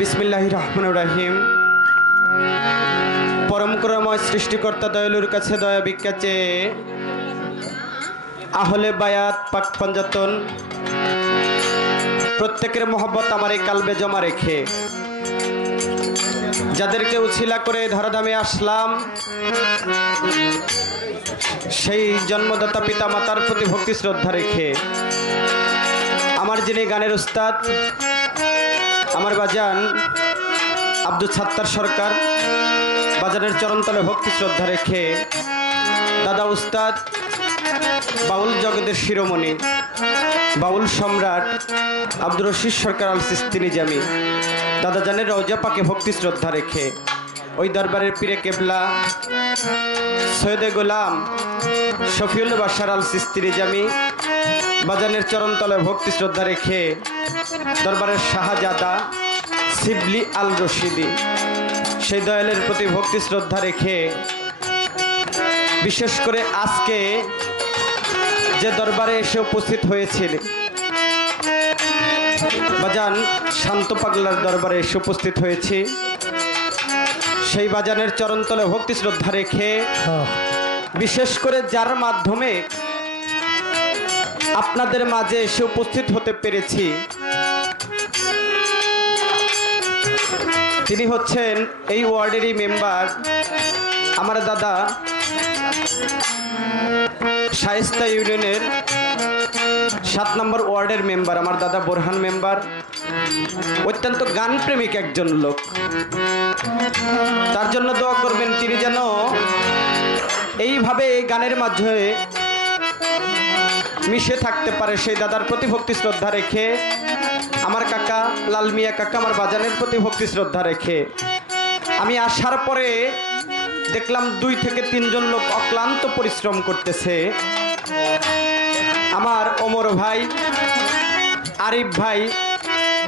বিসমিল্লাহ রহমান রাহিম পরম করময় সৃষ্টিকর্তা দয়ালুর কাছে দয়া ভিক্ষা চেয়ে আহলে বায়াত পাক পঞ্জাতন। প্রত্যেকের মহব্বত আমার এই কালবে জমা রেখে। যাদেরকে উছিলা করে ধরাধামে আসলাম, সেই জন্মদাতা পিতা মাতার প্রতি ভক্তি শ্রদ্ধা রেখে। আমার যিনি গানের উস্তাদ আমার বাজান আব্দুল সাত্তার সরকার, বাজারের চরণতলে ভক্তি শ্রদ্ধা রেখে দাদা উস্তাদ বাউল জগতের শিরোমণি, বাউল সম্রাট আব্দুর রশিদ সরকার আল সিস্তি নিজামি, দাদা জানের রওজা পাকে ভক্তি শ্রদ্ধা রেখে ওই দরবারের পীরে কেবলা, সৈয়দে গোলাম, শফিউল বাসার আল সিস্তি নিজামি বাজানের চরণতলে ভক্তি শ্রদ্ধা রেখে দরবারের শাহজাদা শিবলি আল রশিদি সেই দয়ালের প্রতি ভক্তি শ্রদ্ধা রেখে বিশেষ করে আজকে যে দরবারে এসে উপস্থিত হয়েছিল বাজান শান্ত পাগলার দরবারে এসে উপস্থিত হয়েছি। সেই বাজানের চরণতলে ভক্তি শ্রদ্ধা রেখে বিশেষ করে যার মাধ্যমে আপনাদের মাঝে এসে উপস্থিত হতে পেরেছি। তিনি হচ্ছেন এই ওয়ার্ডেরই মেম্বার। আমার দাদা শায়েস্তা ইউনিয়নের সাত নম্বর ওয়ার্ডের মেম্বার, আমার দাদা বোরহান মেম্বার। অত্যন্ত গান প্রেমিক একজন লোক। তার জন্য দোয়া করবেন, তিনি যেন এইভাবে এই গানের মাধ্যমে মিশে থাকতে পারে সেই দাদার প্রতি ভক্তি শ্রদ্ধা রেখে। আমার কাকা লাল মিয়া কাকা, আমার বাজানের প্রতি ভক্তি শ্রদ্ধা রেখে। আমি আসার পরে দেখলাম দুই থেকে তিনজন লোক অক্লান্ত পরিশ্রম করতেছে। আমার ওমর ভাই, আরিফ ভাই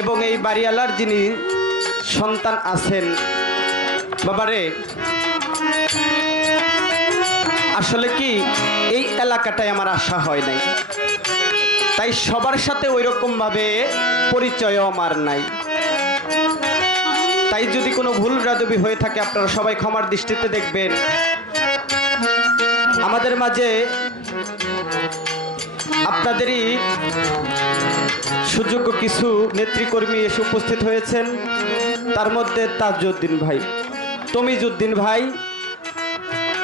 এবং এই বাড়িওয়ালার যিনি সন্তান আছেন। বাবারে আসলে কি, এই এলাকাটায় আমার আশা হয় নাই। তাই সবার সাথে ওই ভাবে পরিচয়ও আমার নাই। তাই যদি কোনো ভুল রাজবি হয়ে থাকে, আপনারা সবাই ক্ষমার দৃষ্টিতে দেখবেন। আমাদের মাঝে আপনাদেরই সুযোগ্য কিছু নেতৃকর্মী এসে উপস্থিত হয়েছেন। তার মধ্যে তাজউদ্দিন ভাই, তমিজউদ্দিন ভাই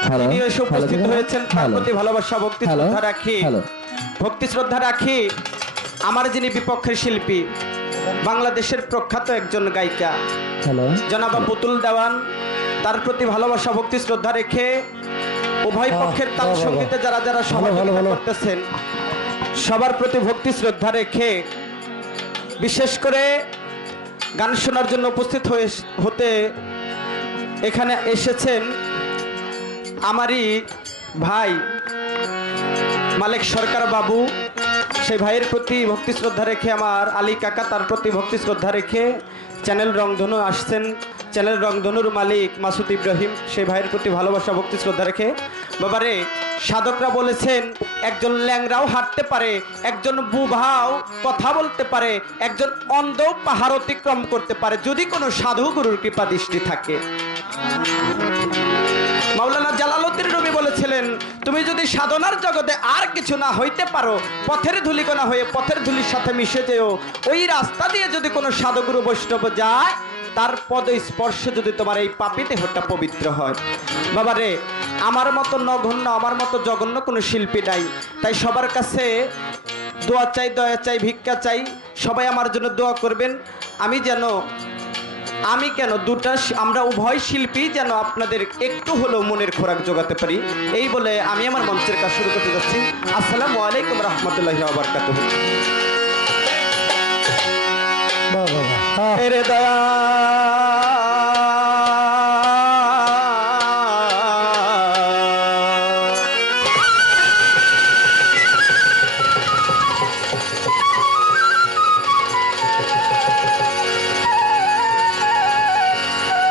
তিনি এসে উপস্থিত হয়েছেন তার প্রতি ভালোবাসা ভক্তি শ্রদ্ধা রাখি। ভক্তি শ্রদ্ধা রাখি আমার যিনি বিপক্ষের শিল্পী বাংলাদেশের প্রখ্যাত একজন গায়িকা। জনাবা পুতুল দেওয়ান তার প্রতি ভালোবাসা ভক্তি শ্রদ্ধা রেখে উভয় পক্ষের তাল বাহ, সঙ্গীতে যারা যারা সহযোগিতা। করতেছেন সবার প্রতি ভক্তি শ্রদ্ধা রেখে বিশেষ করে গান শোনার জন্য উপস্থিত হয়ে হতে এখানে এসেছেন আমারই ভাই মালিক সরকার বাবু সেই ভাইয়ের প্রতি ভক্তি শ্রদ্ধা রেখে, আমার আলী কাকা তার প্রতি ভক্তি শ্রদ্ধা রেখে চ্যানেল রংধনু আসছেন। চ্যানেল রংধনুর মালিক মাসুদ ইব্রাহিম সেই ভাইয়ের প্রতি ভালোবাসা, ভক্তি শ্রদ্ধা রেখে। বাবারে, সাধকরা বলেছেন, একজন ল্যাংরাও হাঁটতে পারে, একজন বুভাও কথা বলতে পারে, একজন অন্ধ পাহাড় অতিক্রম করতে পারে, যদি কোনো সাধু গুরুর কৃপা দৃষ্টি থাকে। বলেছিলেন তুমি যদি সাধনার জগতে আর কিছু না হইতে পারো, পথের ধুলিকণা হয়ে পথের ধুলির সাথে মিশে যেও। ওই রাস্তা দিয়ে যদি কোনো সাধুগুরু বৈষ্ণব যায়, তার পদ স্পর্শে যদি তোমার এই পাপি দেহটা পবিত্র হয়। বাবারে আমার মতো নগণ্য, আমার মতো জঘন্য কোনো শিল্পী নাই। তাই সবার কাছে দোয়া চাই, দয়া চাই, ভিক্ষা চাই। সবাই আমার জন্য দোয়া করবেন। আমি যেন আমি কেন দুটা আমরা উভয় শিল্পী যেন আপনাদের একটু হলেও মনের খোরাক জোগাতে পারি? এই বলে আমি আমার মঞ্চের কাজ শুরু করতে যাচ্ছি। আসসালামু আলাইকুম রহমতুল্লাহ আবরকাত দয়া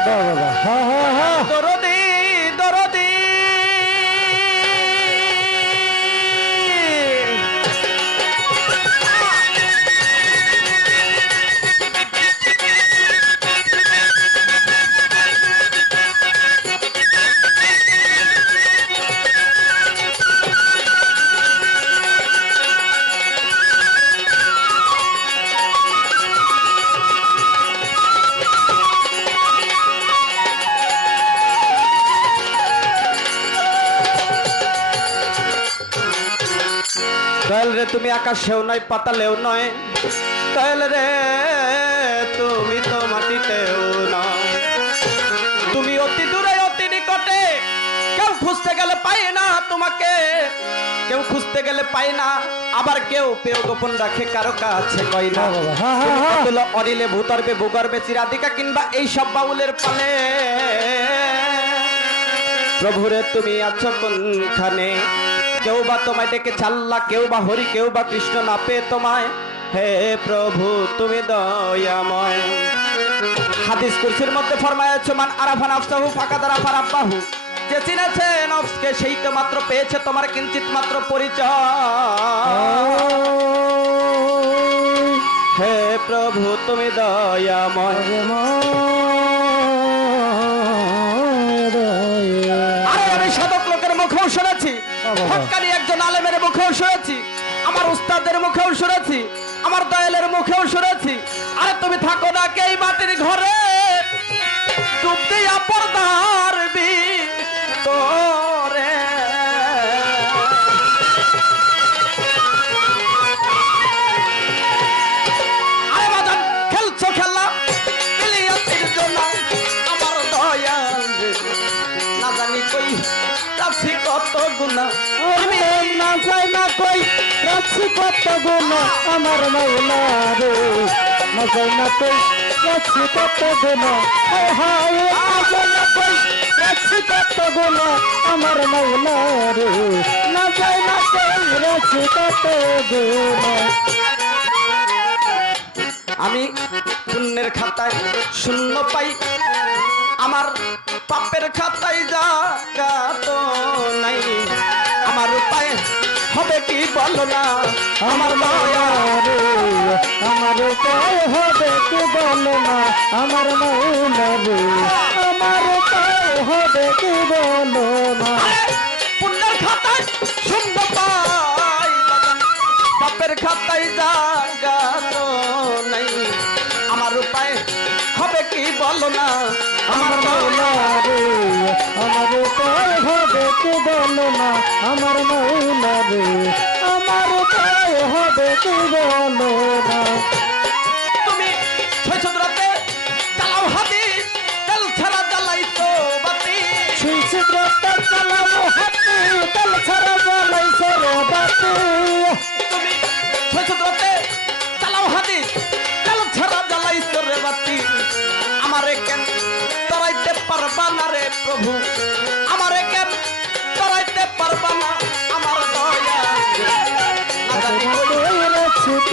Ja, ja, ja. রে তুমি আকাশেও নয় পাতালেও নয়। দয়াল রে তুমি তো মাটিতেও নয়। তুমি অতি দূরে অতি নিকটে কেউ খুঁজতে গেলে পাই না তোমাকে। কেউ খুঁজতে গেলে পাই না আবার কেউ পেও গোপন রাখে কারও কাছে কই না। অনিলে ভূতর্বে ভূগর্ভে চিরাদিকা কিংবা এই সব বাউলের পালে প্রভুরে তুমি আছো কোনখানে? কেউ বা তোমায় ডেকে চাল্লা কেউ বা হরি কেউ বা কৃষ্ণ না পেয়ে তোমায়। হে প্রভু, তুমি দয়াময়। হাদিস কুরসির মধ্যে ফরমায়াছে মান আরাফান আফসাহু ফাঁকা দ্বারা ফারাব্বাহু যে চিনেছে নফসকে সেই তো মাত্র পেয়েছে তোমার কিঞ্চিত মাত্র পরিচয়। হে প্রভু, তুমি দয়াময়। হক্কানি একজন আলেমের মুখেও শুনেছি, আমার উস্তাদের মুখেও শুনেছি, আমার দয়ালের মুখেও শুনেছি। আরে তুমি থাকো না কে এই মাটির ঘরে? তুমি দিয়া কত গুণা? আমি না কই, রাখছি কত গুণ আমার মাওলা রে। না চাই না কই, রাখছি কত গুণ। না কই, রাখছি কত গুণ আমার মাওলা না চাই না কই, রাখছি কত গুণ। আমি পুণ্যের খাতায় শূন্য পাই। আমার পাপের খাতায় জাগা তো নাই। আমার উপায় হবে কি বলো না? আমার মায়ার রে আমার উপায় হবে কি বলো না? আমার মায়ার রে আমার উপায় হবে কি বলো না?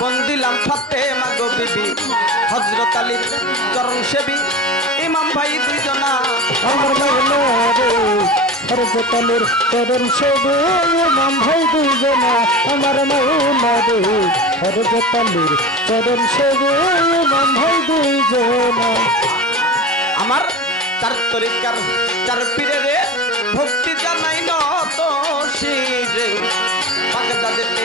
বন্দিলাম ফাতে মাগো বিবি। হজরত আলীর চরণ সেবী ইমাম ভাই দুইজনা। আমার মাওলা রে হরজতালের চরণ সেবে ইমাম ভাই দুইজনা। আমার মাওলা রে হরজতালের চরণ সেবে ইমাম ভাই দুইজনা। আমার চার তরিকার চার পীরে রে ভক্তি জানাই নত শিরে। বাগদাদেতে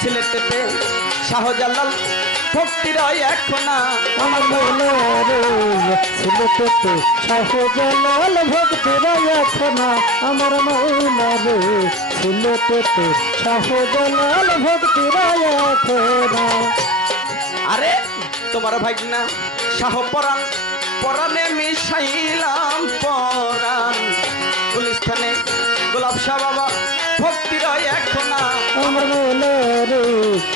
সিলেটেতে শাহজালাল ভক্তির এখনা আমার মৌলারে সিলেটেতে শাহজালাল ভক্তি রায়াছনা আমার মৌলারে সিলেটেতে শাহজালাল ভক্তি রায়াছনা আরে তোমার ভাগনা শাহ পরাণ পরাণে মিশাইলাম পরাণ। গুলিস্থানে গোলাপ শাহ বাবা এখনা আমার মৌলারে।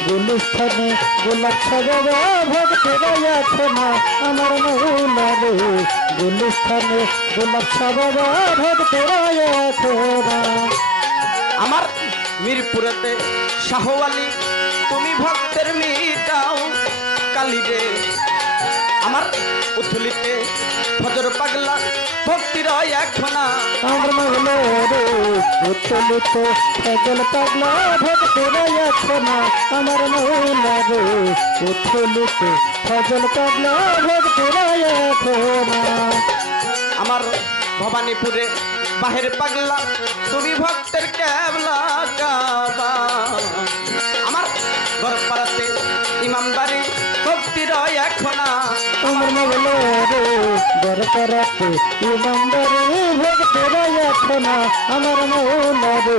গুলিস্থানে গোলাপ সাজাবা ভক্তি রায়াছনা আমার মৌলারে আমার মিরপুরেতে শাহওয়ালি, তুমি ভক্তের মিটাও কালী রে আমার উথুলিতে ফজর পাগলা ভক্তির এখনা আমার মহল রে উত্তলিত ফজল পাগলা ভক্তের এখনা আমার মহল রে উত্তলিত ফজল পাগলা ভক্তের এখনা আমার ভবানীপুরে বাহের পাগলা তুমি ভক্তের কেবলা কাবা। আমার মহল রে বর করাতে ইমানদারে ভক্তের এখনা আমার মহল রে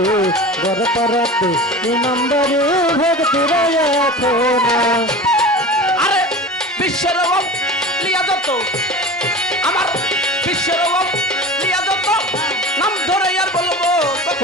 বর করাতে ইমানদারে ভক্তের এখনা আরে বিশ্বের লিয়া যত আমার বিশ্বের লিয়া যত নাম ধরে আর বলব কত।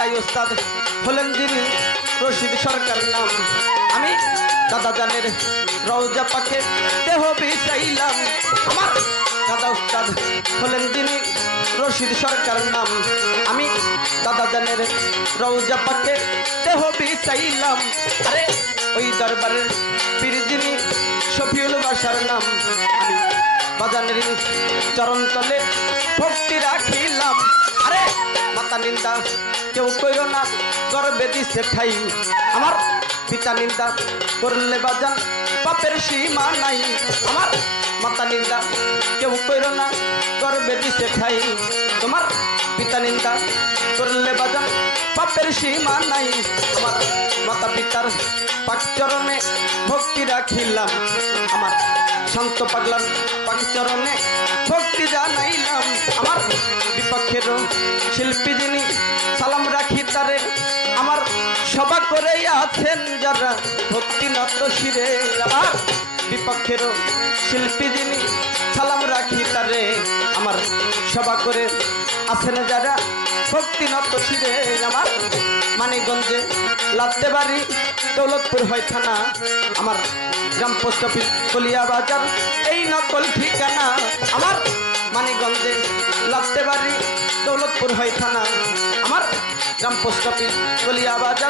দাদাই ওস্তাদ হলেন যিনি রশিদ সরকার নাম। আমি দাদা জানের রওজা পাখে দেহ বিষাইলাম আমার দাদা ওস্তাদ হলেন যিনি রশিদ সরকার নাম। আমি দাদা জানের রওজা পাখে দেহ বিষাইলাম আরে, ওই দরবারের পীর যিনি শফিউল বাসার নাম। আমি বাজানের চরণ তলে ভক্তি রাখিলাম। আরে মাতা নিন্দা কেউ কইর না গর্বে দিছে ঠাই। আমার পিতা নিন্দা করলে বাজান, পাপের সীমা নাই। আমার মাতা নিন্দা কেউ কইর না গর্বে দিছে ঠাই। তোমার পিতা নিন্দা করলে বাজান, পাপের সীমা নাই। আমার মাতা পিতার পাক চরণে ভক্তি রাখিলাম। আমার শান্ত পাগলার পাক চরণে ভক্তি জানাইলাম। আমার বিপক্ষের শিল্পী যিনি, সালাম রাখি তারে। আমার সভা করে আছেন যারা ভক্তি নত শিরে। আমার বিপক্ষের শিল্পী যিনি, সালাম রাখি তারে। আমার সভা করে আছেন যারা ভক্তি নত শিরে। আমার মানিকগঞ্জে লাদতে বাড়ি দৌলতপুর হয় থানা। আমার গ্রাম পোস্ট অফিস কলিয়া বাজার। এই নকল ঠিকানা আমার মানিগঞ্জে লাগতে বাড়ি দৌলতপুর হয় থানা। আমার গ্রাম পোস্ট অফিস কলিয়া বাজার।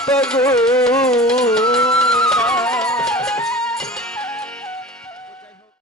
কত গুণ